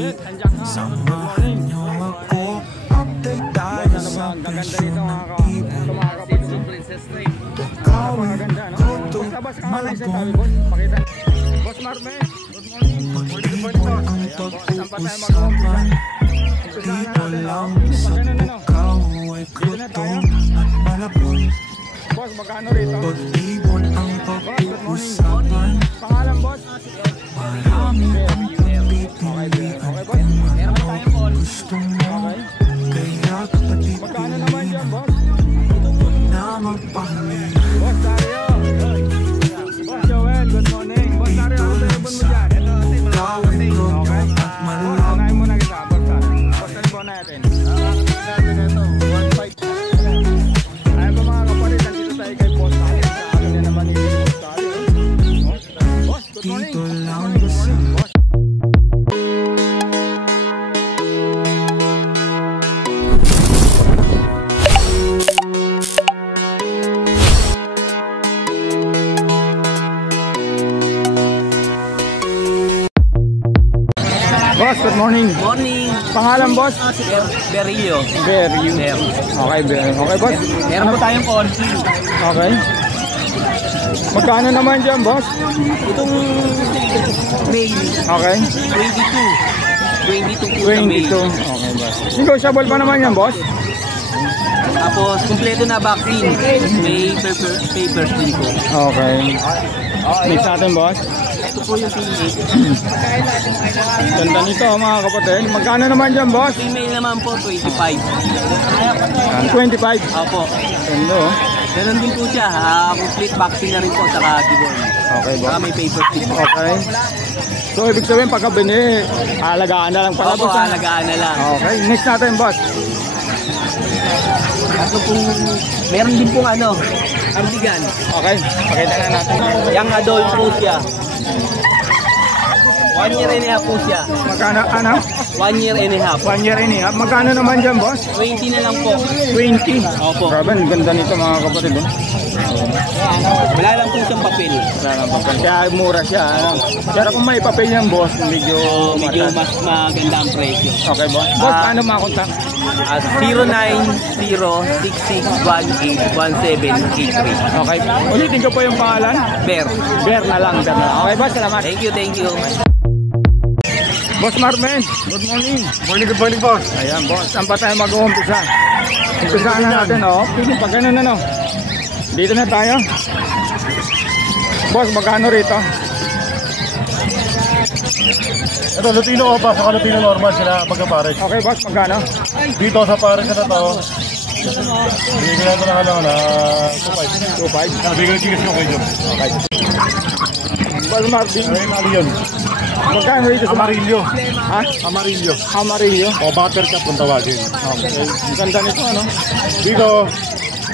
Street. Samahan niyo ako, update tayo sa festival. Gagawin ko to malabong. Boss Marvin, good morning. Pag-ibon ang pag-uusapan, dito lang sa bukaw ay krutong at malabong. Boss, magkano rito? Pag-ibon ang pag-uusapan, Pangalan, boss? maraming ang pagpipilian. Kung gusto mo, kaya kapatid Magkano naman dyan, boss? huwag na magpahamig. Boss Dario. Boss Joel, good morning. Boss Dario, ano telefon mo dyan? Gawin ko Okay. at Boss, malabong. unahin mo na kita, boss Dario. Boss, telefon natin. Ayun po mga kapatid, nandito tayo kay Boss Dario. Sa amin na naman yung Boss Dario. Boss, good morning. Dito lang Good sa morning, boss. Boss, good morning. Morning. Pangalan, boss? Berillo. Berillo. Okay, Berillo. Okay, boss. Meron po tayong konti. Okay. Magkano naman dyan, boss? Itong May Okay. 22 po sa May. 22. Okay, boss. Negotiable pa naman yan, boss? Tapos, kumpleto na vaccine. May papers din po. Okay. Mix natin, boss. Ito po yung female. Ganda nito, mga kapatid. Magkano naman dyan, boss? Female naman po, 25. 25. Opo. Ganda, oh. Meron din po siya. Complete vaccine na rin po, saka deworm. Okay, boss. Saka may papers din po. Okay. So, ibig sabihin, pagka binili, alagaan na lang pala, Opo, boss. ah. alagaan na lang. Okay. Next natin, boss. Ito pong, meron din pong cardigan. Okay. Pakita na natin. Young adult po siya. 1 year and a half po siya. Magkano, ano? 1 year and a half. 1 year and a half. Magkano naman dyan, boss? 20 na lang po. 20. Opo. Grabe, ang ganda nito, mga kapatid. Oh. Wala lang po siyang papel. Wala nang papel. Kaya mura siya. Ano? Pero kung may papel yan, boss, medyo Medyo mataas. mas maganda ang presyo. Okay, boss. Boss, paano makakontak? At 09066181783. Okay. Ulitin ko po yung pangalan. Bear. Bear na lang. Bear na lang. Okay, boss. Salamat. Thank you, thank you. Boss Marvin, good morning. Good morning, boss. Ayan, boss. Saan pa tayo mag-uumpisa? Umpisaan na natin, oh. Pili, pag ganun na, no? Dito na tayo. Boss, magkano rito? Ito, Lutino o pa, saka Lutino normal sila magkapares. Okay, boss, magkano? Dito sa pares na to, bigyan natin na na 2.5. 2.5. Bigyan ng chikas ko kayo. Okay. Boss Marvin, Ay, mali yun. magkano rito sa Amarillo. Ha? Amarillo. Amarillo. O buttercup kung tawagin. Okay. Ang ganda nito, ano? Dito,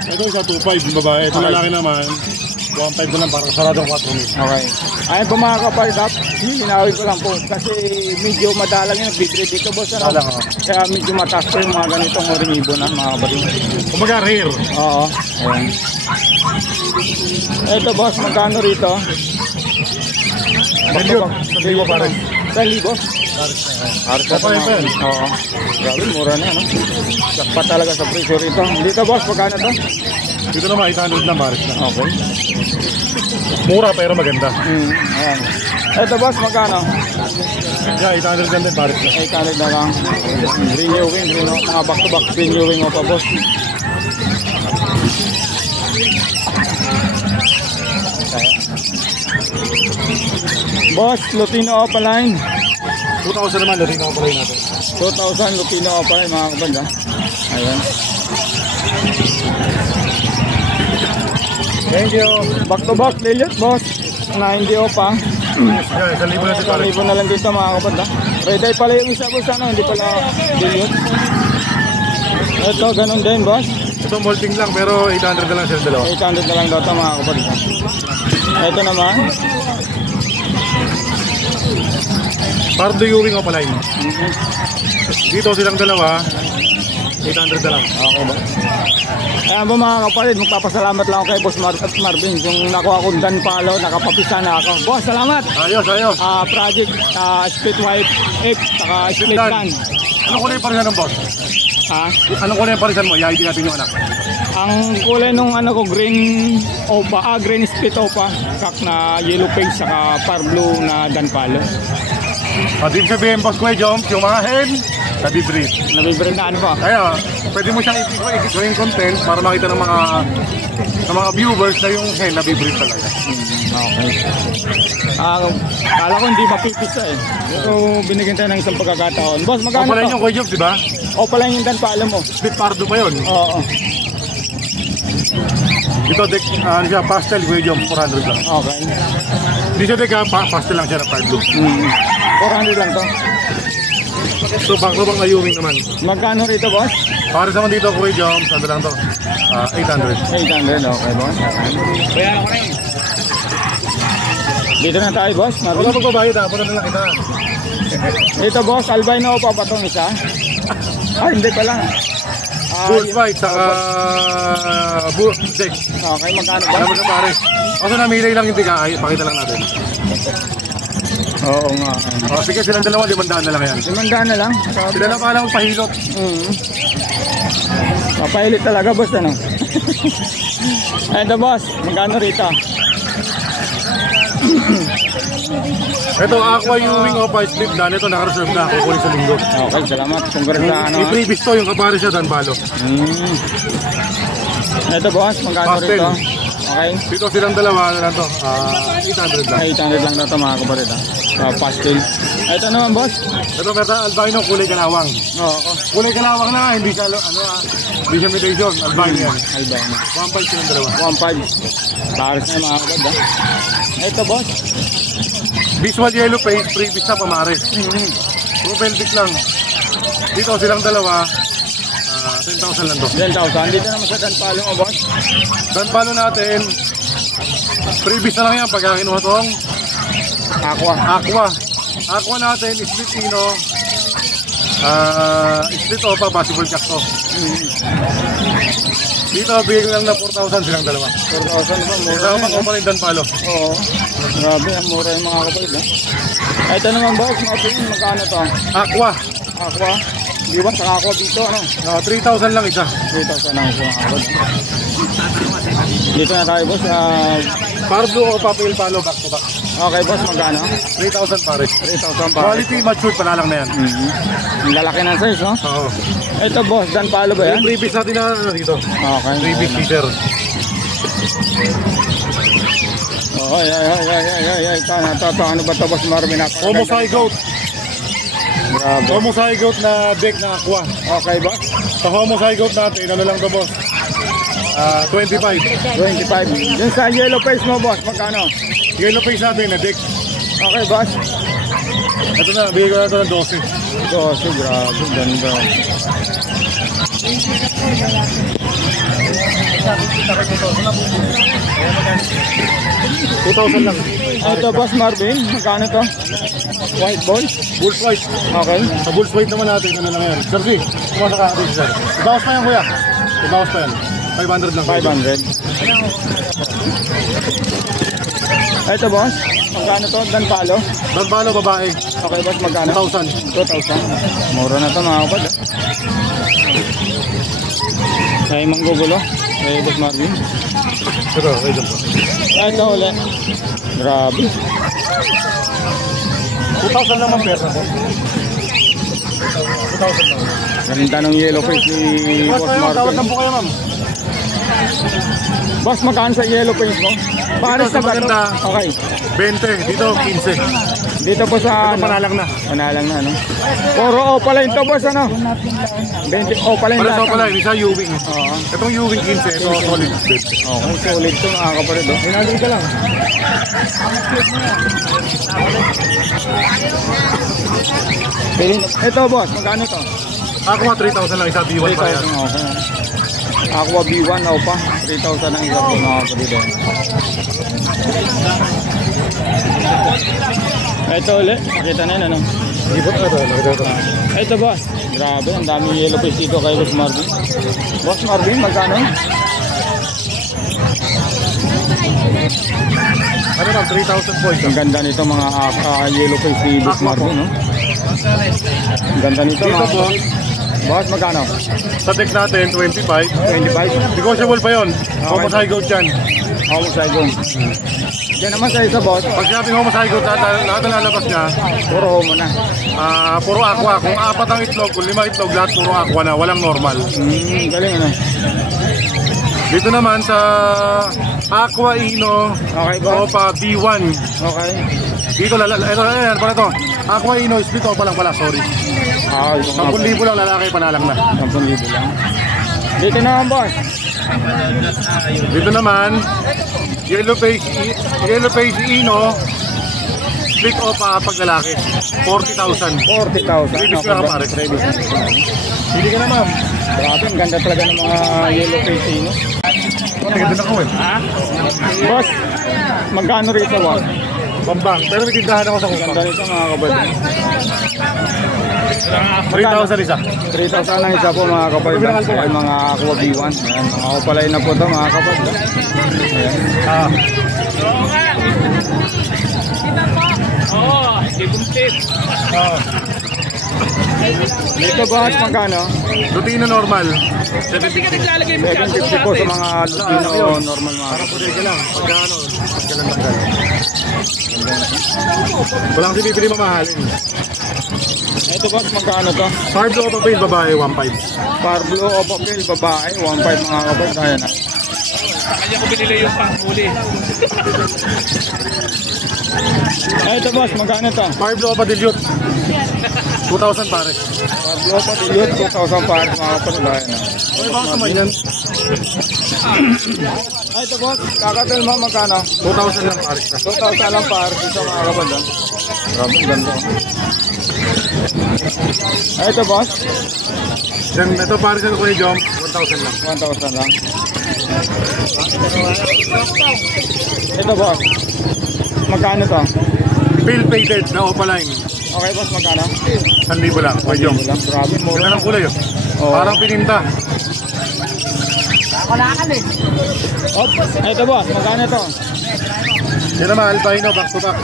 ito isa 2.5 yung babae. Ito lalaki naman, 1.5 na lang para saradong 4 Okay. Ayun po mga kapaltap, hinawin ko lang po kasi medyo madalang yung nag-breed dito, boss. Ano? Madalang, oh. Kaya medyo mataas po yung mga ganitong oringibo na, mga kapatid. Kumbaga rare. Oo. Ayan. Ito, boss, magkano rito? Million. Sabi mo pares. 1,000? Haros na Okay, mga. okay. Oo. Grabe, mura na, no? Sakpa talaga sa presyo rito. Dito, boss, magkano to? Dito naman, 800 na pares na. Okay. Mura pero maganda. Ayan. Ito, boss, magkano? Yeah, 800 lang din pares na. 800 na lang. Renewing, mga back-to-back renewing mo pa, boss. Boss, Lutino Opaline. 2,000 naman, Lutino pa rin natin. 2,000 Lutino Opaline, mga kabanda. Ayan. Thank you. Back-to-back, Liliot, boss. Na hindi opa. Yeah, 1,000 natin pares. 1,000 na lang dito, mga kabanda. Reday pala yung isa, boss. Ano? Hindi pala Liliot. Ito, ganun din, boss. Ito molting lang pero 800 na lang sila dalawa. 800 na lang daw ito, mga kabanda. Ito naman. Pardo Ewing o Opaline. Dito silang dalawa, 800 na lang. Okay ba? Ayan po mga kapatid, magpapasalamat lang ako kay Boss Marvin. Yung nakuha kong dan palo, nakapapisa na ako. Boss, salamat! Ayos, ayos. Project Split White X, saka Split Dan. Can. Anong kulay parisan ng boss? Ha? Anong kulay parisan mo? I-ID natin yung anak. Ang kulay nung ano ko, green opa, green split opa, kak na yellow face, saka par blue na dan palo. At din sabihin, boss Kuya Joms, yung mga hen, nabibreed. Nabibigay na ano pa? Kaya, pwede mo siyang i-gawin content para makita ng mga viewers na yung hen nabibreed talaga. Okay. Kala ko hindi mapipisa eh. Ito binigyan tayo ng isang pagkakataon. Boss, O magkano pala to? yung Kuya Joms, di ba? O pala yung dan palo mo. Split pardo pa yun. Oo. Ito, ano siya, pastel Kuya Joms, 400 lang. Okay. Hindi siya pastel lang siya na pardo. 400 lang to. So, bang na Ewing naman. Magkano rito, boss? Para sa man dito, Kuya Joms, ano lang to? 800. 800, okay, boss. Kaya ako rin. Dito na tayo, boss. Wala magbabayad ha, punta na lang kita. Ito, boss, albino pa ba itong isa? Hindi pa lang. Bull fight, saka bull deck. Okay, magkano ba? Alam mo sa pare. Kasi namili lang yung tika, pakita lang natin. Oo nga. O, sige, silang dalawa, 500 na lang yan. 500 na lang. Sila na pala magpahilot. Mapahilit talaga, boss, ano? Ito, boss, magkano rito? Ito, Aqua Ewing o Split Dan. Ito, naka-reserve na. Kukunin sa linggo. Okay, salamat. Congrats na ano. I-previous to, yung kapare siya, Dan Balo. Ito, boss, magkano Pastel. rito? Okay. Dito silang dalawa, ano lang to? 800 lang. 800 lang na ito, mga kapatid. Pastel. Ito naman, boss. Ito, Merta Albino, kulay kalawang. Oo. Kulay kalawang na, hindi siya, hindi siya mutation. Albino yan. Albino. 1.5 silang dalawa. 1.5. Paris na, mga kapatid. Ito, boss. Visual yellow face, previous na pamares. Puro pelvic lang. Dito silang dalawa, 10,000 lang to. 10,000. Dito naman sa Danpalo mo, boss. Dan palo natin, previous na lang yan pagka kinuha tong Aqua natin, split ino, split opa, possible jack to. Dito, bigyan lang na 4,000 silang dalawa. 4,000 naman, mura Isa na pa kumpanin Dan Palo. Oo. Grabe, ang mura yung mga kapatid, ha? Ito naman, boss, mga opinion, magkano to? Aqua, Aqua. Di ba, sa Aqua dito, ano? 3,000 lang isa. 3,000 lang ito, mga kapatid. Dito na tayo, boss. Pardo o papel palo, back to back. Okay, boss, magkano? 3,000 pares. 3,000 pa. Quality, matured, palalang na yan. Ang lalaki ng size, no? Oo. Ito, boss, Danpalo ba yan? Yung previous natin na dito. Okay. Previous teaser. Ay. Ano ba ito, boss Marvin? Homozygote. Grabe. Homozygote na deck na Aqua. Okay, boss? Sa homozygote natin, ano lang to, boss? 25. 25. Yung sa yellow face mo, boss, magkano? Yellow face natin na deck. Okay, boss? Ito na, bigay ko na ito ng 12. 12, grabe, ganda. $2,000 lang. Ito, boss Marvin, magkano to? White ball? Bulls white. Okay. Sa bulls white naman natin, ano lang yan. Sir, si, kumasa ka dito, sir. Ibawas pa yan, kuya. Ibawas pa yan. 500 lang. 500. Ito, boss, magkano to? Danpalo? Dan Palo, babae. Okay, boss, magkano? 2,000. 2,000. Mura na to, mga kapad. Ay, manggugulo. Ay, boss Marvin. Ito, okay dyan po. Ito ulit. Grabe. 2,000 lang ang pera po. 2,000 lang. Ganda ng yellow face ni Boss, Boss kayo, tawad Marvin. lang po kayo, ma'am. Boss, magkano sa yellow face mo? Pares Dito na sa ba ito? maganda. Okay. 20, dito 15. Dito po sa Ito panalang na. Panalang na, ano? Puro opaline to, boss, ano? 20 opaline Para lahat. sa pala, isa Ewing. Oo. Itong Ewing 15, ito solid. Okay, solid to, mga kapatid. Oh. Hinagin ka lang. Ito, boss, magkano to? Aqua 3,000 lang isa, B1 pa yan. 3,000, okay. Aqua B1, o pa. 3,000 ang isa po, mga kapatid. Oh. Ito ulit, nakita na yun, ano? Ibot na ito, nakita ito. Ito, boss, Grabe, ang daming yellow face dito kay Boss Marvin. Boss Marvin, magkano? Ano ma'am, 3,000 po ito. Ang ganda nito mga yellow face si Boss Marvin, no? Ang ganda nito Dito mga po, boss, magkano? sa deck natin, 25. 25. Negotiable pa yun. Homozygote yan. Homozygote. Diyan naman sa isa, boss. Pag sinabing homozygote, lahat na lalabas niya, Puro homo na. puro aqua. Kung 4 ang itlog, kung 5 itlog, lahat puro aqua na. Walang normal. Galing ano. Dito naman sa Aqua Ino, Okay, boss. Opa B1. Okay. Dito, ayan, para to. Aqua Ino, split Opa lang pala, sorry. Yung mga 10,000 lang, lalaki, panalang na. 10,000 lang. Dito naman, boss. Dito naman, Yellow Face Ino, split Opa pag lalaki. 40,000. 40,000. Previous ka na, pare. Hindi ka na, ma'am. Grabe, ang ganda talaga ng mga yellow face, no? Ganda na ko eh. Boss, magkano rito, boss? Pambang. Pero may tindahan ako sa Ganda kupang. nito, mga kabady. 3,000 isa. 3,000 lang isa po, mga kabady. Ayan, mga Aqua B1. Ayan, mga opalay na po ito, mga kabady. Ayan. Dito, boss, magkano? Lutino normal. 750. 750 po sa mga Lutino normal, mga Parang pudega lang. Pagka ano, pagkalang-tanggal. Walang si bibili mamahalin. Ito, boss, magkano to? Parblo o papel, babae, 1.5. Parblo o papel, babae, 1.5 mga kabady. Ayan na. Kanya ko binili yung panghuli. Ito, boss, magkano to? Parblo o padilyot. 2,000 pare. Parblo o papel, 2,000 pares mga kabady. Ayan na. Okay, baka sumayin. Ito, boss, kakatel mo, magkano? 2,000 lang pare. 2,000 lang pares ito mga kabady. Grabe, ganda. Ito, boss, Then, ito pare sa Kuya Jom, 1,000 lang. 1,000 lang. Ito, boss, magkano to? Pale faded na opaline. Okay, boss, magkano? 1,000 lang, Kuya Jom. Lang, grabe mo. Ganda ng kulay oh. Oo. Parang pininta. Op, ito, boss, magkano to? Yan naman, albino, back to back.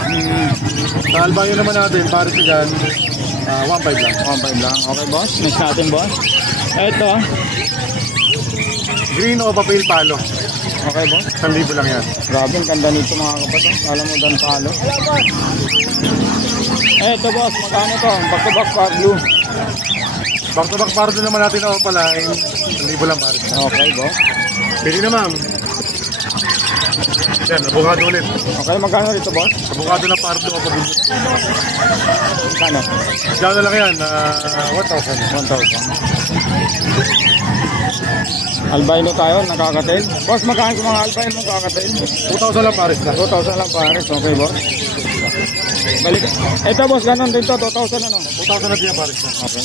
Sa albino naman natin, pare sa dyan, 1.5 lang. 1.5 lang. Okay, boss. Next natin, boss. Ito. Green o papel palo. Okay, boss. 1,000 lang yan. Grabe, ang ganda nito mga kapatid. Alam mo, dan palo. Ito, boss. Magkano to? Back to back par blue. Back to back paro din naman natin o opaline, 1,000 lang pare. Okay, boss. Pili na ma'am. Yan, abogado ulit. Okay, magkano rito, boss? Abogado na pardo o pabili. Magkano? Diyan na lang yan, 1,000. 1,000. Albino tayo, nakakatel. Boss, magkano sa mga albino nakakatel? 2,000 lang pares na. 2,000 lang pares. Okay, boss. Balik. Ito, boss, ganun din to. 2,000 ano? 2,000 na diyan pares na. Okay.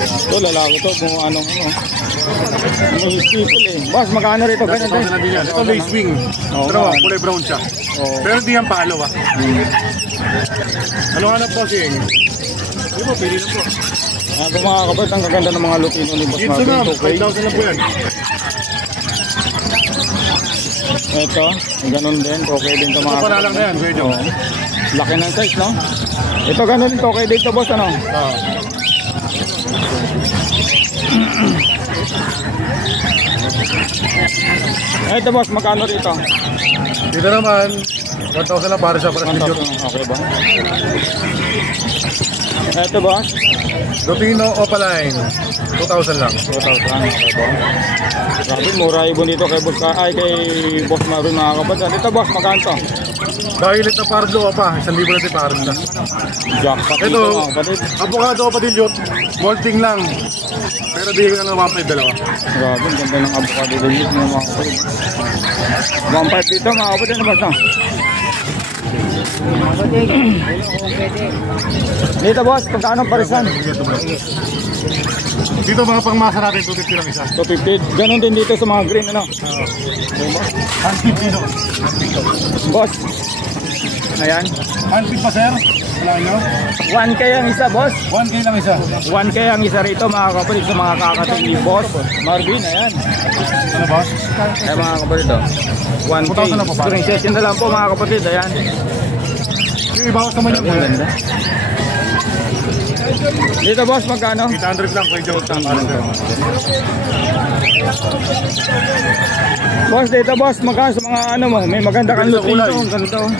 Ito, lalaki to. Kung anong ano. May people eh. Boss, magkano rito? Ganun din. 2,000 na din yan. Ito lace wing. Oo, Pero nga. kulay brown siya. Oo. Pero hindi yan palo ah. Ano hanap po siyang? Hindi po, pili na po. Ano mga kapatid, ang gaganda ng mga Lutino ni Boss Dito na, Marvin. 5,000 lang po yan. Ito, ganun din. Okay din ito mga Ito panalang na yan, Kuya Jom. Oo. Laki ng size, no? Ito ganun din. Okay din ito, boss, ano? Ah. Ito, boss, magkano rito? Dito naman, 1,000 lang pares sa pares video. Okay ba? Ito, boss? Lutino Opaline, 2,000 lang. 2,000. Okay ba? Grabe, mura ibon dito kay Boss, kay Boss Marvin mga kapatid. Ito, boss, magkano to? Dahil ito pardo pa, 1,000 lang din pares na. Jackpot Ito, dito mga kapatid. abogado pa din yun, molting lang. Pero di ka na 1.5 dalawa. Grabe, ang ganda ng avocado din dito mga kapatid. 1.5 dito mga kapatid, ano boss, no? Dito, boss, pagkano parisan? Dito mga pangmasa natin, 250 lang isa. 250. Ganon din dito sa mga green, ano? Handpid dito. Boss. Ayan. Handpid pa sir? Wala nyo? 1K ang isa, boss. 1K lang isa. 1K ang isa rito, mga kapatid, sa mga kakating ni Boss Marvin. Ayan. Ano boss? Ayan, mga kapatid, oh. 1K. 2,000 na po, pare. String session na lang po, mga kapatid. Ayan. Yung ibawas naman yung Ang ganda. Dito, boss, magkano? 800 lang kay Joe. Boss, dito, boss, magkano sa mga ano mo? May maganda kang Ganda lutino. kulay. Ang ganda, oh.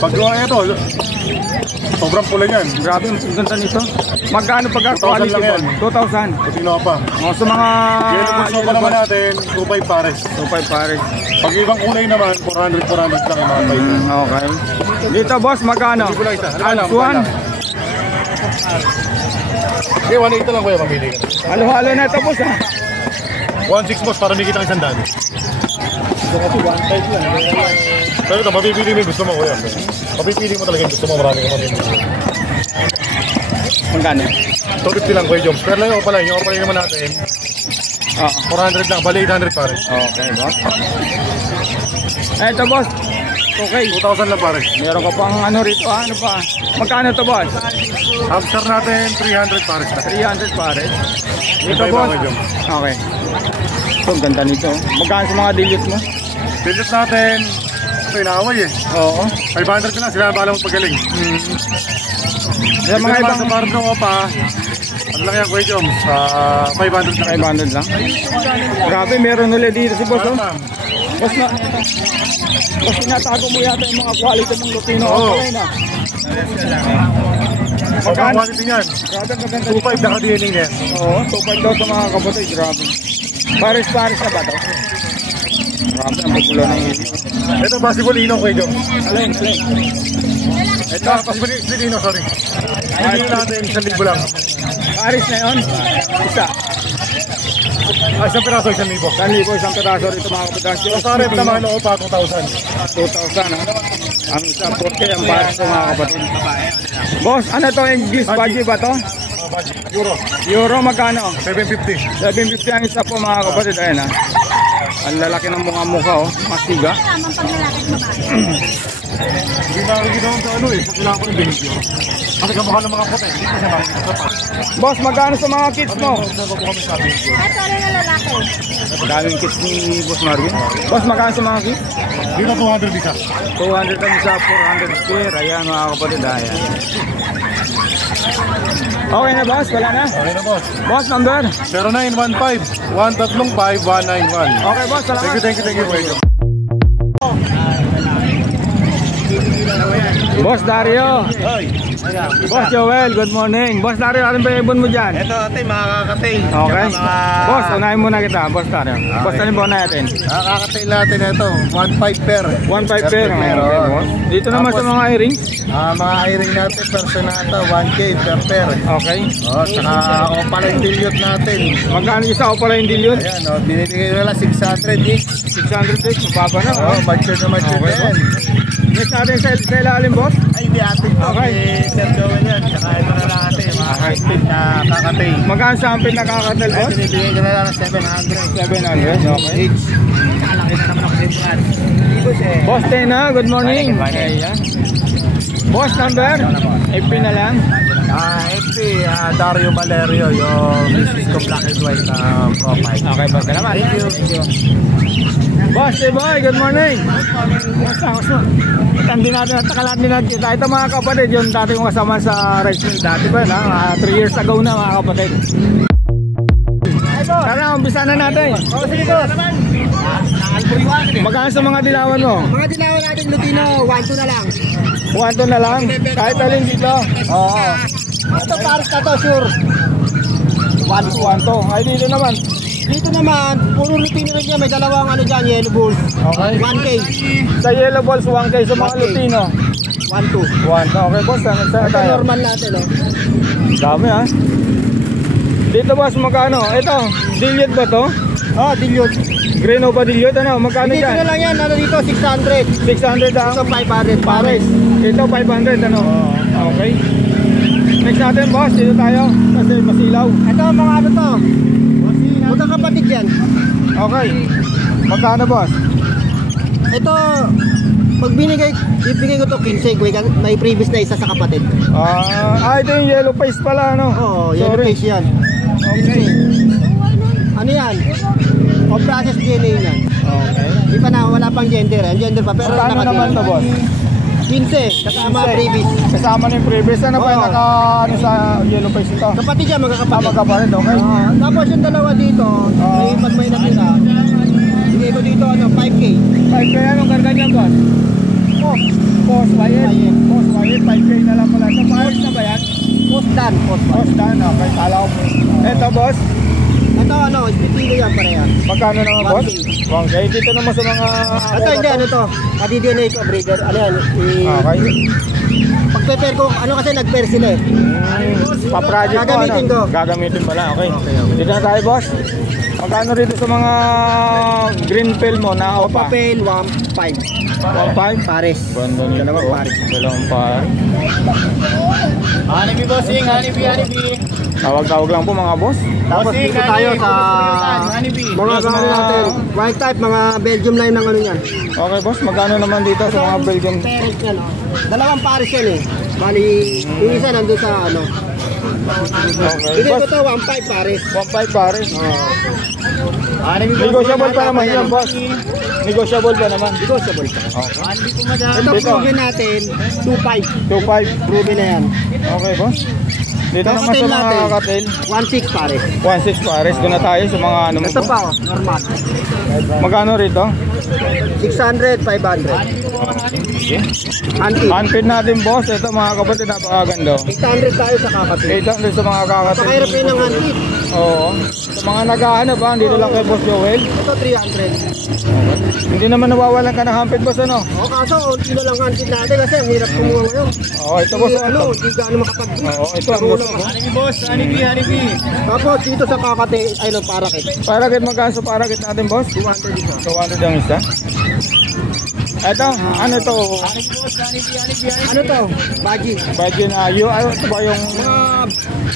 Pag gawa ito, sobrang pula yan. Grabe, ang ganda nito. Magkano pagka 2,000 quality, lang yan. boss? 2,000. Putino ka pa. O, sa mga... Yellow bulls pa naman natin, 2.5 pares. 2,500 pare. Pag ibang kulay naman, 400 lang yung mga paid. Okay. Dito, boss, magkano? Hindi ko lang isa. Ano lang, Alps 1. Okay, 1.8 lang kuya, mamili ka. Halo-halo na ito, boss, ha? 1.6 boss, para may kitang 100. Pero ito, mapipili mo yung gusto mo kuya. Mapipili mo talaga yung gusto mo, marami ka mamili. Magkano? 250 lang kuya Joms. Pero lang yung opaline naman natin, Oo. 400 lang, bali 800 pare. Okay, boss. Ito, boss. Okay. 2,000 lang pare. Meron ka pang ano rito, ha? Ano pa? Magkano to, boss? Hamster natin, 300 pare. 300 pare. Dito, Iba-iba boss. kuya Joms. Okay. Ito, ang ganda nito. Magkano sa mga dilute mo? Billet natin, ito inaaway eh. Oo. 500 na lang, sila na bahala mong pagaling. Sa mga ibang... sa parang ng opa, ano lang yan kuya Joms, 500 lang. 500 lang. Grabe, meron ulit dito si boss, oh. Ma'am. Boss na... Boss, tinatago mo yata yung mga quality ng lutino. Oo. Okay na. Sobrang quality niyan. Grabe, ang ganda 2.5 naka-DNA niya. Oo, 2.5 daw sa mga kapatid. Grabe. Paris na ba ito? Grabe, ang bukulo ng hili. Ito, possible ino kuya Joms. Alin. Ito, possible ino, sorry. Ino natin, 1,000 lang. Paris na yun. Isa. Isang piraso, 1,000. 1,000 isang peraso rito mga kapatid. Sa rep naman, opa, 2,000. 2,000 ha. Ang isang 4K ang Paris ko mga kapatid. Boss, ano to? English budget ba to? Euro, Euro magkano? 750. 750 ang isa po mga kapatid. Ayan ha. Ang lalaki ng mukha oh. Masiga. Hindi nakikita ko sa ano eh, sa kailangan ko ng binigyo. Kasi kamukha ng mga puti, hindi kasi makikita pa. Boss, magkano sa mga kids mo? Sa po kami sa binigyo. Daming kids ni Boss Marvin. Boss, magkano sa mga kids? Dito 200 isa. 200 ang isa, 400 square. Ayan mga kapatid. Ayan. Okay na boss, wala na. Okay na boss. Boss, number. 0915-135-191. Okay boss, salamat. Thank you kuya. Boss Dario. Boss Joel, good morning. Boss Dario, anong ba ibon mo dyan? Ito ate, mga kakatay. Okay. Boss, unahin muna kita, Boss Dario. Boss, alin ba natin? Kakatay natin ito, 1.5 per. 1.5 pair. Okay, boss. Dito naman sa mga earrings. Mga earring natin, personata, 1K per pair. Okay. Saka opaline dilute natin. Magkano isa o pala hindi yun? Ayan, binibigay ko na 600 each. 600 each, mababa na. Mature na mature Okay, yan. Next natin sa ilalim, boss. Ay, di atin to. Okay. Sir Joel yan. Saka ito na lang atin, mga kapit na kakatay. Magkano sa ampin nakakatal, Ay, boss? binibigay ko na lang ng 700. 700, okay. Boss Tena, good morning. Ayan. Boss number, FP na lang. FP, Dario Valerio, yung business ko black and white profile. Okay, boss. Salamat. Thank you. Boss, boy, good morning. Boss. Hindi natin natakalan din natin kita. Ito mga kapatid, yung dati kong kasama sa Rice Mill dati ba, na? 3 years ago na mga kapatid. Tara, umpisa na natin. Sige ko. Magkano sa mga dilawan mo? Mga dinawan natin Lutino, 1-2 na lang. 1 na lang. Kahit alin dito. Oo. Ito pares na to, sure. 1 to. Ay, dito naman. Dito naman, puro Lutino rin niya. May dalawang ano dyan, yellow bulls. Okay. 1K. Sa yellow balls, 1K sa mga 1K. Lutino. 1-2. 1 to. Okay, boss. Sana Ito tayo. normal natin, oh. Dami, ha? Dito, boss, magkano? Ito, dilute ba to? Dilute. Green o pa dilute? Ano? Magkano Dito dyan? na lang yan, ano dito, 600. 600 ang Ito 500 pares. Ito 500, ano? Okay. Next natin, boss. Dito tayo. Kasi masilaw. Ito mga ano to. Magkakapatid yan. Okay. Magkano, boss? Ito Pag bibigay ko to 15, may previous na isa sa kapatid. Ito yung yellow face pala, ano? Oo, yellow face yan. Okay. Ano yan? O-process DNA yan. Okay. Di pa na, wala pang gender. Ang gender pa, pero Magkano naman to, boss? 15, kasama 15. previous. Kasama na yung previous. Ano pa yung Oo. ano sa yellow face ito? Kapatid siya, magkakapatid. Magkapalit, okay. Tapos yung dalawa dito, may pag may nakita. Bigay ko dito, 5K. 5K, anong karga niyan, boss? Post wire. Post wire, 5K na lang pala. Ito, paayos na ba yan? Post done. Post done, okay. Kala ko po. Ito, boss. Ito, speaking ko yan pareha. Magkano naman, boss? 1K. Dito naman sa mga... Ito, hindi, ano to? Padi-DNA ko, breeder. Ano yan? Okay. Pag-prepare ko, ano kasi nag-pair sila eh. Pa-project ko, Gagamitin ko. Gagamitin pala, okay. Dito na tayo, boss. Magkano rito sa mga green pill mo na opa? Papel, 1.5. 1.5? Pares. Bandon Dalawang pares. Dalawang pares. Honeybee bossing, honeybee. Tawag-tawag lang po mga boss. Tapos dito tayo sa mga gano'n natin. White type, mga Belgium line ng ano yan. Okay, boss. Magkano naman dito sa mga Belgium? Parent yan, dalawang pares yan eh. Bali, yung isa nandun sa ano. Okay, Bigay ko boss. to 1.5 pares. 1.5 pares. Negotiable pa naman yan, boss. Negotiable pa naman. Negotiable pa. Okay. Ito, Dito. proven natin, 2.5. 2.5. Proven na yan. Okay, boss. Dito naman sa mga kakatil. 1.6 pares. 1.6 pares. Doon na tayo sa mga ano mo. Ito pa, normal. Magkano rito? 600, 500. Okay. Antique. Unfeed natin, boss. Ito mga kapatid, napakaganda. 800 tayo sa kakapit. 800 sa mga kakatil. Pakahirap yun ng antique. Oo. Sa mga naghahanap ha, dito lang kay Boss Joel. Ito 300. Hindi naman nawawalan ka ng hampid, boss, ano? O kaso, unti na lang antique natin kasi ang hirap kumuha ngayon. Oo, ito, boss. Ano, hindi gaano makapag-book. Oo, ito ang boss. Honeybee boss, honeybee. Tapos dito sa kakate, ay no, parakit. Parakit, magkano sa parakit natin, boss? 200 isa. 200 ang isa. Ito, ano to? Ano to? Baji. Budget na, ano ito ba yung... Mga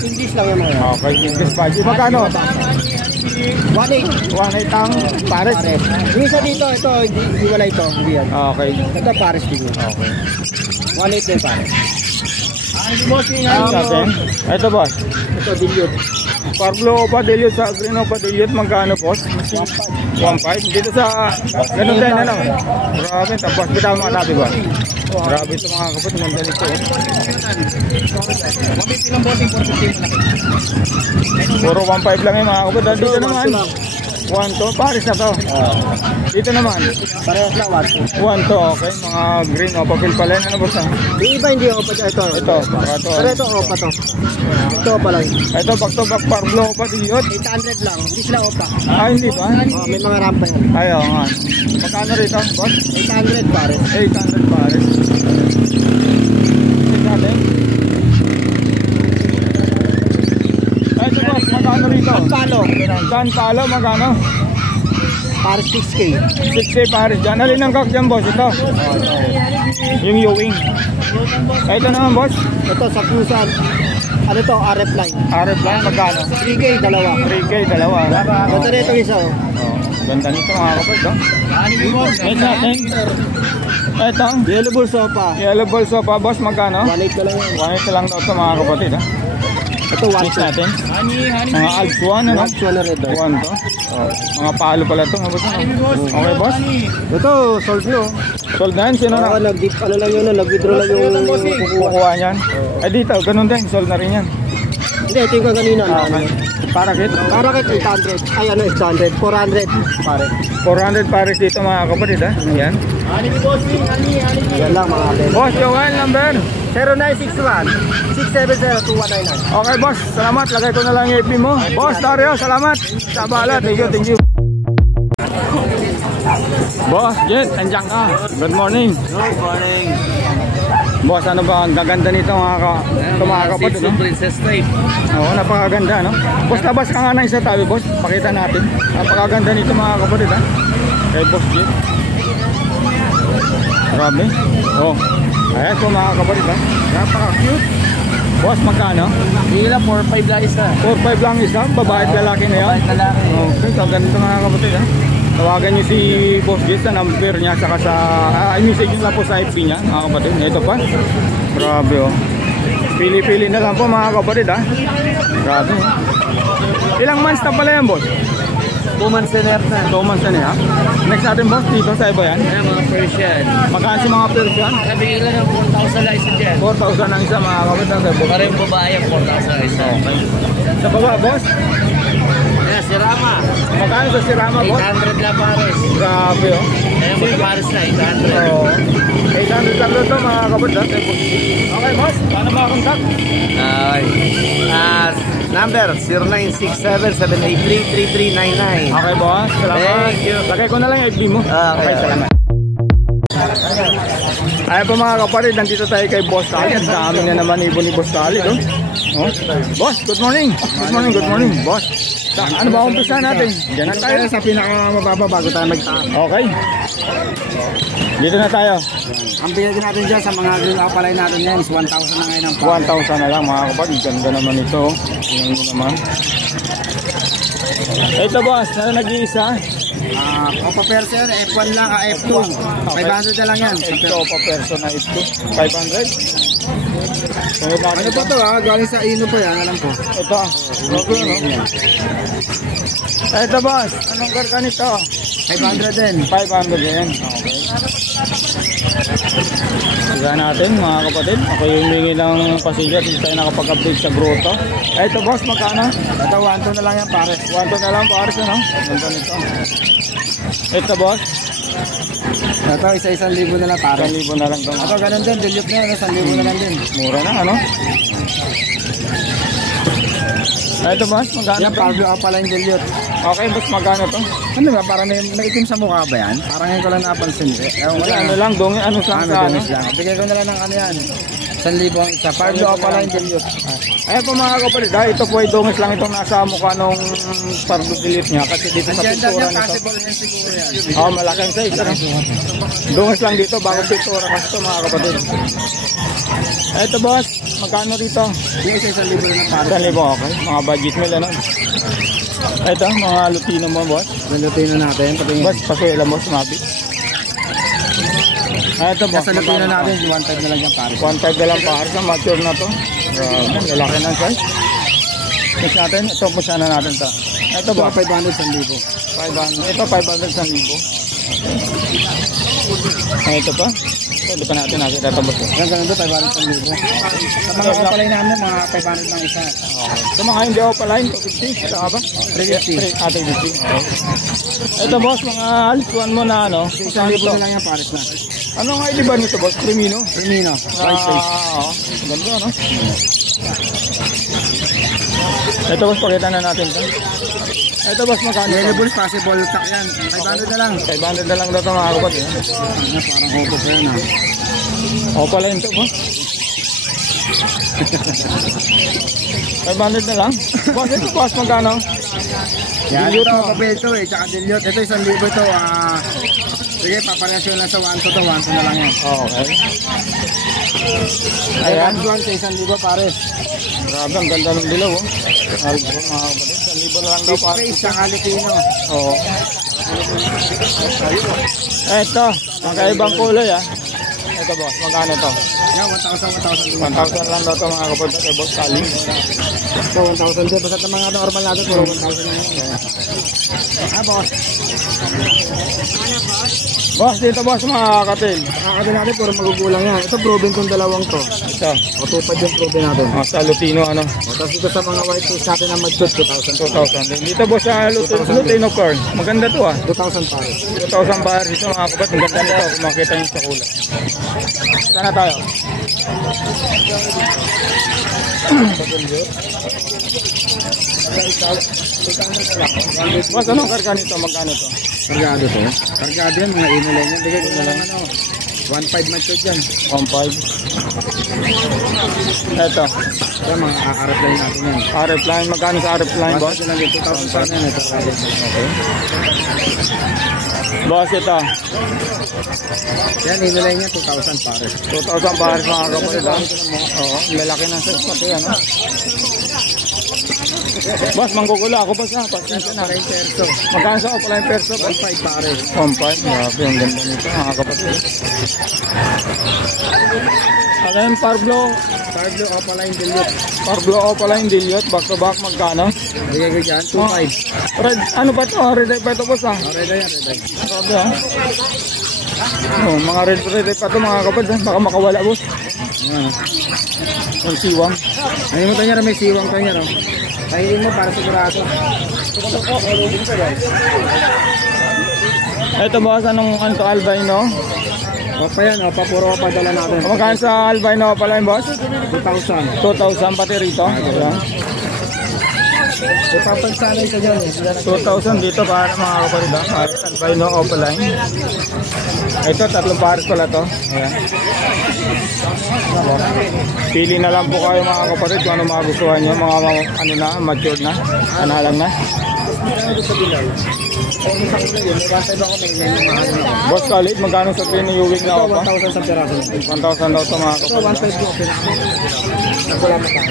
English lang yung mga. Okay, English budget. Magkano? 1.8. 1.8 ang pares. Pares. Yung isa dito, ito, hindi wala ito. Hindi yan. Okay. Ito pares din. Okay. 1.8 din pares. Ano natin? Ito, boss. Ito, dilute. Parblo pa dilute sa green pa dilute, magkano, boss? 1.5. Dito sa ganun din, ano? Grabe, tapos bitaw mga tabi ba? Grabe ito mga kapatid, nandali ito. Puro 1.5 lang yung mga kapatid. Dito naman, 1.2, pares na to. Dito naman, Parehas lang, 1.2. 1.2, okay. Mga green o papel pala, ano boss? Yung iba hindi opa dyan. Ito. Ito, ito. Pero ito opa to. Ito opa lang. Ito, back to back Parblo pa dilute. 800 lang. Hindi sila opa. Hindi ba? Oh, may mga rampa yan. Ayaw nga. Magkano rito, boss? 800 pares. 800 pares. Check natin. Ito boss, magkano rito? Palo. Dan palo, magkano? Pares 6K. 6K pares dyan. Alin ang kak dyan, boss? Ito. Yung Ewing. Ito naman, boss. Ito sa pusan. Ano to? RF line. RF lang, magkano? 3K, dalawa. 3K, dalawa. Ganda na itong isa. Oh. Oh, ganda nito mga kapatid, no? Next natin. Ito. Yellow bull sofa. Yellow ball sofa, boss, magkano? 1.8 na lang yan. 1.8 lang daw ito mga kapatid, ha? Ito Next 1.2. natin. Mga Alps 1, ano? Watch one na red. 1 to. Oh, mga palo pala ito, mga boss, ano? Okay, boss? Ito, sold no. Sold na yan, sino na? Ano lang yun, nag-withdraw lang yung kukuha. Kukuha niyan. Eh dito, ganun din, sold na rin yan. Hindi, ito yung kaganina. Okay. Parakit. Parakit 800. Ay, ano, 800. 400. Pare. 400 pares dito mga kapatid, ha? Yan. Yan lang mga kapatid. Boss, Joel, number? 0961-670-2199. Okay, boss. Salamat. Lagay ko na lang yung FB mo. Boss, Dario, salamat. Sa bala. Thank you, thank you. Boss, Jet, andyan ka. Good morning. Good morning. Boss, ano ba ang gaganda nito mga kapatid, no? Princess Type. Oo, napakaganda, no? Boss, labas ka nga na isa tabi, boss. Pakita natin. Napakaganda nito mga kapatid, ha? Kay Boss Jet. Grabe. Oh. Ayan po mga kapatid, ha? Napaka-cute. Boss, magkano? Hindi lang, 4-5 lang isa. 4-5 lang isa. Babae at lalaki na yan. Lalaki. Okay, kaganda mga kapatid, ha? tawagan nyo si Boss Jess sa number niya saka sa message nyo lang po sa FB niya mga kapatid. Ito pa, grabe oh, pili-pili na lang po mga kapatid ha. Grabe oh. Ilang months na pala yan, boss? 2 months na. 2 months na ha. Next natin, boss, dito sa iba yan. Ayan, mga Persian. Magkano sa mga Persian? Nabigyan lang ng 4,000 lang isa dyan. 4,000 ang isa mga kapatid. Para yung babae, 4,000 lang isa. Sa baba, boss? Ayan, si Rama. Magkano sa Sirama, boss? 800 lang pares. Grabe oh. Ayan, mga pares na, 800. Oo. 800 lang ito mga kapatid ha. Okay, boss, paano makakontak? Number 0967-783-3399. Okay, boss. Salamat. Thank you. Lagay ko na lang yung FB mo. Okay, salamat. Ayan po mga kapatid, nandito tayo kay Boss Khalid. Ang dami na naman ibon ni Boss Khalid. Oh. Boss, good morning. Good morning, boss. Ano ba umpisa natin? Diyan na tayo sa pinakamababa bago tayo magtaas. Okay. Dito na tayo. Ang pinagin natin dyan sa mga green apalay natin yan is 1,000 na ngayon ang 1,000 na lang mga kapatid. Ganda naman ito. Tingnan nyo naman. Ito boss, na nag-iisa. Opa Perso yan, F1 lang, F2. 500 na lang yan. Ito pa person na ito. 500. Ano pa to galing sa Ino po yan, alam ko. Ito. Logo no? Ito boss, anong karga nito? 500 din. 500 din. Okay. Siga natin mga kapatid. Ako yung humingi ng passenger. Hindi tayo nakapag-update sa grotto. Ito boss, magkano? Ito 1,2 na lang yan pare. 1,2 na lang pares ano? Ganda nito. Ito boss. Ito isa 1,000 na lang pare. 1,000 na lang ito. Ito ganun din, dilute na yan, 1,000 na lang din. Mura na ano? Ito boss, magkano Yan, to? Pablo Apala yung dilute. Okay boss, magkano to? Ano ba, parang may itim sa mukha ba yan? Parang ngayon ko lang napansin. Wala, ano lang, dongi, ano sa ano? Lang. Bigay ko na lang ng ano yan. 1,000 ang isa. Pablo Apala yung dilute. Ayan po mga kapatid, ito po ay dongis lang itong nasa mukha nung pardo delete niya kasi dito sa pintura nito. Possible yan siguro yan. Oo, malaking size. Dongis lang dito, bagong pintura kasi ito mga kapatid. Ito boss, magkano dito? Yung isa 1,000 na pare. 1,000, okay. Mga budget meal ano. Ito, mga lutino mo boss. Lutuin na natin. Boss, pasuela mo, sumabi. Ito boss, Sa lutuin na natin, 1,500 na lang yan pare. 1,500 na lang para sa mature na to. Lalaki ng size. Next natin, ito po sana natin to. Ito Ito ba? 500 1,000. 500. Ito 500 sa 1,000. Ito pa? Ito pa natin nakita ito boss. Yan ganun doon, 500 1,000. Sa mga kapalay namin, mga 500 lang isa. Sa mga hindi ako palain, 250. Ito ka ba? 350. 350. Ito boss, mga alisuan mo na ano. 1,000 na lang yan pares na. Ano nga iliban nito boss? Primino? Primino, white face. Oo. Ganda no? Ito boss, pakita na natin ito. Ito boss, magkano? Yellow bulls, possible tack yan. 500 na lang. 500 na lang daw ito mga kapatid. Ano, parang hopo pa yan O pala yun ito boss. 500 na lang? Boss, ito boss, magkano? Yan, Dilute ito, mo. papel ito tsaka dilute. Ito 1,000 ito. Sige, paparasyon lang sa 1,2 to, 1,2 na lang yan. Okay. Ayan, Ayan. 1,2 sa 1,000 pares. Grabe, ang ganda ng dilaw oh. Albo mga kapatid. 1,000 na lang daw para. Face, tsaka lutino. Oo. Ito, magkaibang kulay ah. Ito boss, magkano to? Yan, 1,000. 1,000 lang daw ito mga kapatid kay Boss Khalid. So, 1,000 din. Basta mga normal natin, puro 1,000 lang yan. Boss. Boss, dito boss mga katil. Kakagin natin, puro magugulang yan. Ito, proven tong dalawang to. Ito, O, tupad yung proven natin. sa Lutino ano, O, tapos ito sa mga white face natin na mag-shoot, 2,000. 2,000 din. Dito boss sa Lutino Corn. Maganda to ah. 2,000 pares. 2,000 bar dito mga kapatid. Ang ganda nito kung makita nyo sa kulay. Sana tayo. Boss, anong karga nito? Magkano to? Kargado to. Kargado yan, mga ino lang yan. Bigay ko na lang ano. 1,500 matured yan. 1,500. Ito. Ito, mga RF line natin yan. RF line, magkano sa RF line, boss? Ito lang dito, 2,000 sana yan. Ito, Okay. Boss, ito. yan, inulay niya, 2,000 pare. 2,000 pares mga kapatid, ha? Oo, lalaki ng size pati yan, ha? Boss, manggugula ako, boss, ha? Pasensya na. Magkano sa offline perso, boss? 1,500 pare. 1.5, grabe, ang ganda nito, mga kapatid. Ano yung Parblo? Parblo, Opaline, Dilute. Parblo Opaline Dilute, back to back, magkano? Bigay ko dyan, 2,500. Red, ano ba ito? Red eye pa ito, boss, ha? Red eye yan, red eye. Grabe, ha? Oh, mga red eye pa ito, mga kapatid, ha? Baka makawala, boss. Ano? Ang siwang. Ano mo tayo may siwang tayo niya, no? Pahilin mo para sigurado. Ito, boss, anong ano to, albino? Opa yan, opa, puro opa dala natin. Magkano sa albino pala yung boss? 2,000. 2,000 pati rito. Ayan. Ipapagsanay ka dyan, 2,000 dito para mga kapatid, ha? Albino opaline. Ito, 3 pares pala to. Ayan. Pili na lang po kayo mga kapatid kung ano magustuhan nyo. Mga ano na, matured na. Analang na. Boss Khalid, magkano sa pinuyuwing na opa? 1,000 sa piraso. 1,000 daw ito mga Ito, kapatid. 1,500 ko. Nagpula mo ka.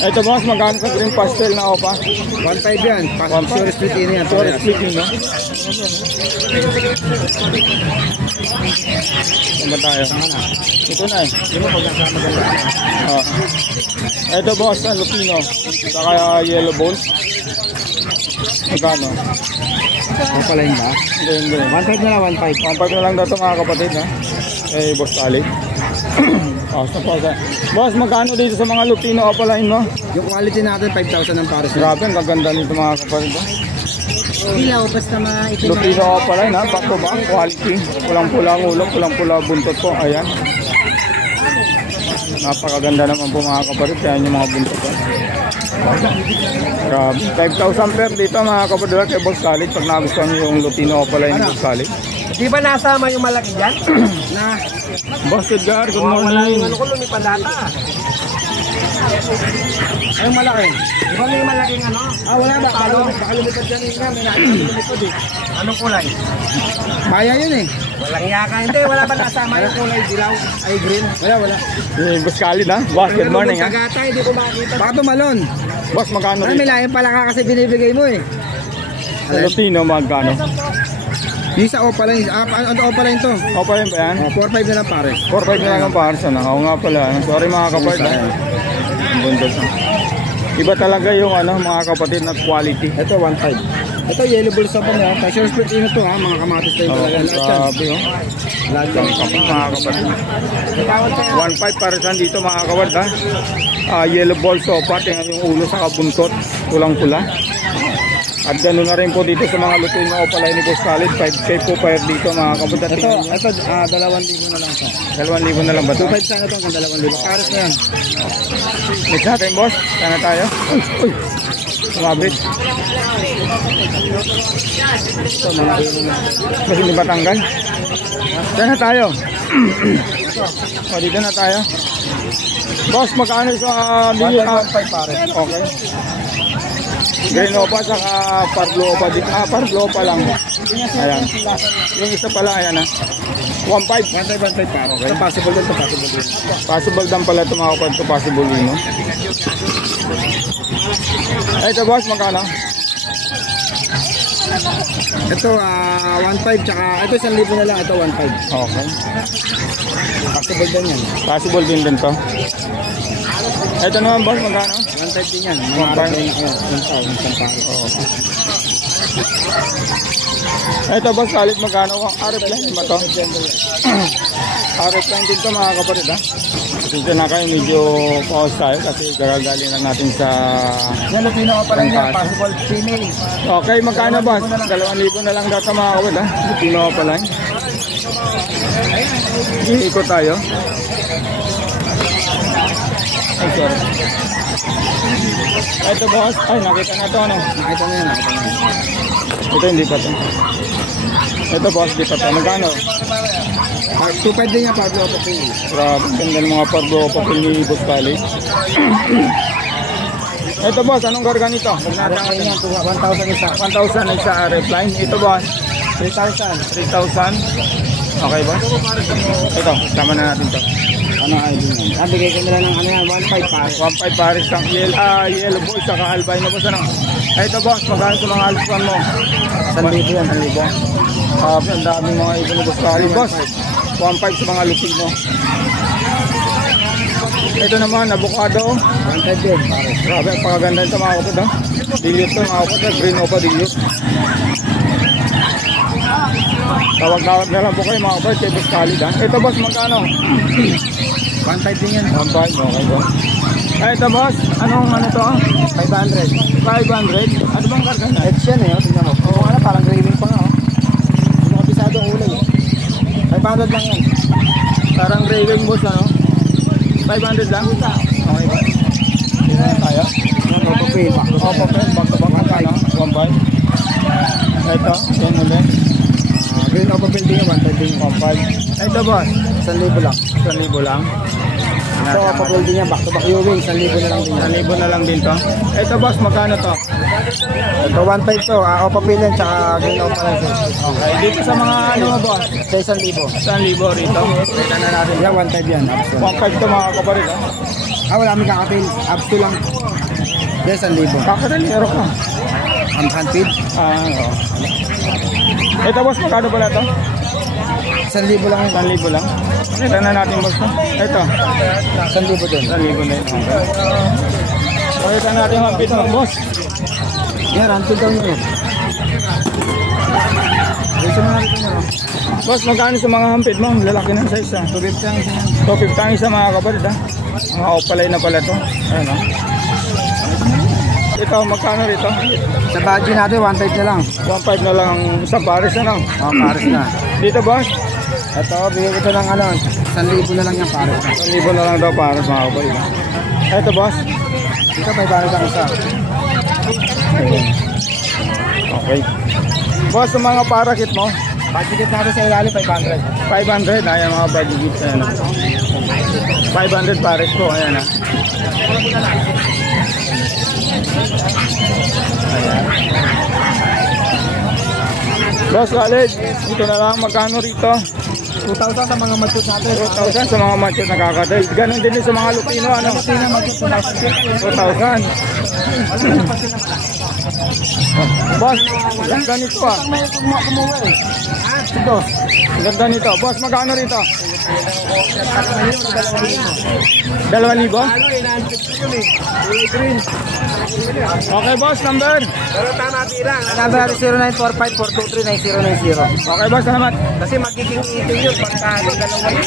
Ito boss, magkano sa green pastel na opa? 1,500 yan. Pure split in yan. Sorry, speaking, no? Saan ba tayo? Ito na eh. Hindi mo pagkakama ganda. Oh. Ito boss, Lupino. Saka yellow balls. Magkano? Opaline ba? Hindi, hindi. 1,500 na lang, 1,500. 1.5 na lang daw ito mga kapatid, ha? Eh, boss Khalid. Oh, sa po. Boss, magkano dito sa mga Lupino opaline mo? Yung quality natin, 5,000 ang pares. Grabe, ang gaganda nito mga kapatid, ha? Ilaw, basta mga itim. Lupino opaline, ha? Back to back, quality. Pulang-pula ang ulo, pulang-pula buntot po. Ayan. Napakaganda naman po mga kapatid. Kaya yung mga buntot po. Grabe. 5,000 per dito mga kapatid kay Boss Khalid. Pag nagustuhan nyo yung Lupino opaline ni Boss Khalid. Di ba nasama yung malaki dyan? Na, Boss Edgar, good wala morning. yung ano ko lumipad data. Ayong malaki. Di ba may malaking ano? Ah, wala ba? Baka lumipad dyan yung nga. May nakita lumipad eh. Anong kulay? Maya yun eh. Walang yaka. Hindi, wala ba nasama yung kulay dilaw? Ay, green? Wala. Boss Khalid, ha? Boss, good morning, ha? Sagata, hindi ko makita. Baka tumalon. Boss, magkano May dito? layan pala ka kasi binibigay mo eh. Sa Lupino, magkano? Yung sa Opaline, ano Opaline to? Opaline ba yan? 4,500 na lang pare. 4.5 na lang ang pares, ano? Oo nga pala. Sorry mga kapatid, ha? Ang buntot. Iba talaga yung ano, mga kapatid na quality. Ito 1,500. Ito yellow balls pa niya. Pressure split ino to ha, mga kamatis tayo talaga. Lahat yan. Grabe, oh. Lahat yan. Mga kapatid. 1.5 paresan dito mga kapatid, ha? Yellow ball sopa, tingnan yung ulo sa kabuntot, pulang-pula. At gano'n na rin po dito sa mga Lupino opaline ni Boss Khalid. 5K po per dito mga kapatid. At tingnan nyo. Ito 2,000 na lang sa. 2,000 na lang ba ito? 2,500 sana to hanggang 2,000. Pares na yan. Next natin, boss. Sana tayo. Uy! Sumabit. Ito mga Kasi hindi ba tanggal? Sana tayo. O, dito na tayo. Boss, magkano sa... 1,500 pare. Okay. Green Opa saka Parblo Opa. Parblo Opa lang. Ayan. Yung isa pala, ayan, ha. 1.5. 1,500 pare. Ito possible din, ito possible din. Possible dan pala ito mga kapatid. Possible din, no? Ito, boss, magkano? Ito 1,500 tsaka ito 1,000 na lang. Ito 1,500. Okay. Possible din yan. Possible din to. Ito naman, boss, magkano? 1,500 din yan. 1,500. Oo. Ito, boss, Khalid, magkano? RF line ba to? RF line din to mga kapatid, ha? Dito na kayo, medyo pause tayo kasi gagaling na natin sa... Yan, Lupino pa lang yan. Possible female. Okay, magkano, boss? 2,000 na lang data mga kapatid, ha? Lupino pa lang. Iikot tayo. Ay, sorry. Ito boss. Ay, nakita na to ano. Nakita mo yan, nakita mo yan. Ito hindi pa to. Ito boss, di pa to. Magkano? 2.5 din yan, Pablo. Okay. Grabe, ganda ng mga pardo papel ni Boss Kali. Ito boss, anong karga nito? Nakita yan, 1,000 isa. 1,000 isa repline. Ito boss, 3,000. 3,000. Okay boss? Ito, tama na natin to. Ano ID yan? Bigay ko nila ng ano yan, 1.5 pares. 1.5 pares ng yellow boy, saka albino boss. Ano? Ito boss, magkano sa mga alpuan mo? 1,000 yan. 1,000. Ang daming mga ibon ni Boss Kali. Boss, 1.5 sa mga lupig mo. Ito naman, avocado. 1.5 din, pares. Grabe, ang pagaganda nito mga kapatid. Dilute to mga kapatid, green opa dilute. Tawag-tawag na lang po kayo mga kapatid, kay Boss Kali. Ito boss, magkano? 1.5 din yan. 1.5, okay boss. Ito boss, anong ano to? 500. 500? Ano bang karga na? Edge yan eh, tingnan mo. Oo nga na, parang graving pa nga. Yung mga pisado ang ulay. 500 lang yan. Parang raving boss ano? 500 lang? Okay ba? Sino na tayo? Yan, papapil. Opo friend, back-to-back ang ano? 1.5. Ito, yan ulit. Green opa building yan, 1.5 din. 1.5. Ito boss, 1,000 lang. 1,000 lang. Ito, opa building yan, back to back viewing, 1,000 na lang din yan. 1,000 na lang din to. Ito boss, magkano to? Ito, 1.5 to, opa building yan, tsaka green opa lang din. Okay, dito sa mga ano mo boss? Sa 1,000. 1,000 rito. Ito na natin. Yan, 1.5 yan. 1.5 to mga kapalit. Wala kami kakapil. Abs to lang. Yan, 1,000. Kakatalero ka. Handfeed. Oo. Ito boss, magkano pala to? 1,000 lang yan. 1,000 lang. Ito na natin boss to. Ito. 1,000 din. 1,000 na yun. Okay. Ito natin ang pit mo boss. Yan, handfeed daw nyo. Gusto mo natin nyo. Boss, magkano sa mga hampid mo? Lalaki ng size ha. 250 ang isa yan. 250 ang isa mga kapatid ha. Mga opalay na pala to. Ayan o. Ito, magkano rito? Sa budget natin, 1.5 na lang. 1.5 na lang ang isang pares ano? Pares na. Dito boss, Ito, bigay ko ito ng ano, 1,000 na lang yan pares na. 1,000 na lang daw pares mga kapatid. Ito boss. Ito, 500 ang isa. Okay. Boss, sa mga parakit mo, Budget natin sa ilalim, 500. 500. Ayan mga budget gifts. Ayan. 500 pares ko. Ayan ha. Boss Khalid, ito na lang. Magkano rito? 2,000 sa mga matut natin. 2,000 sa mga match na kakadal. Ganon din sa mga Lupino. Ano? 2,000. Boss, ganda nito ah. Ito. Ganda nito. Boss, magkano rito? 2,000? Okay boss, number? Pero tama bilang. Number 0945-423-9090. Okay boss, salamat. Kasi magiging eating yun pagka dalawa yun.